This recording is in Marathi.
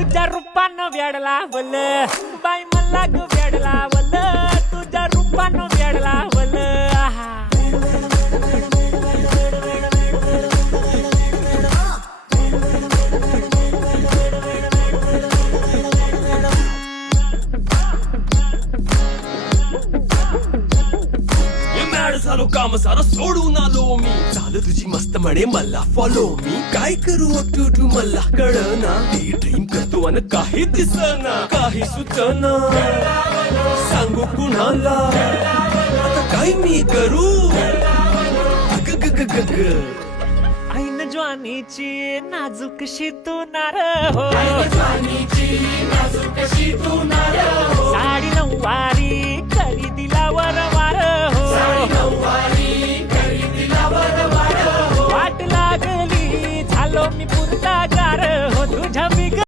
तुझ्या रूपानं वेड लावलं बाई मला ग वेड लावलं तुझ्या रूपानं वेड लावलं आहा. झालो काम सारं सोडून आलो मी झालं तुझी मस्त म्हणे मला फॉलो मी काय करू अटू मला कळना ती ड्रीम करतो आणि काही दिसना काही सुचना सांगू कुणाला आता काय मी करू अग ग ग ग ग ऐन ज्वानीची नाजूक शी तू नार हो ज्वानीची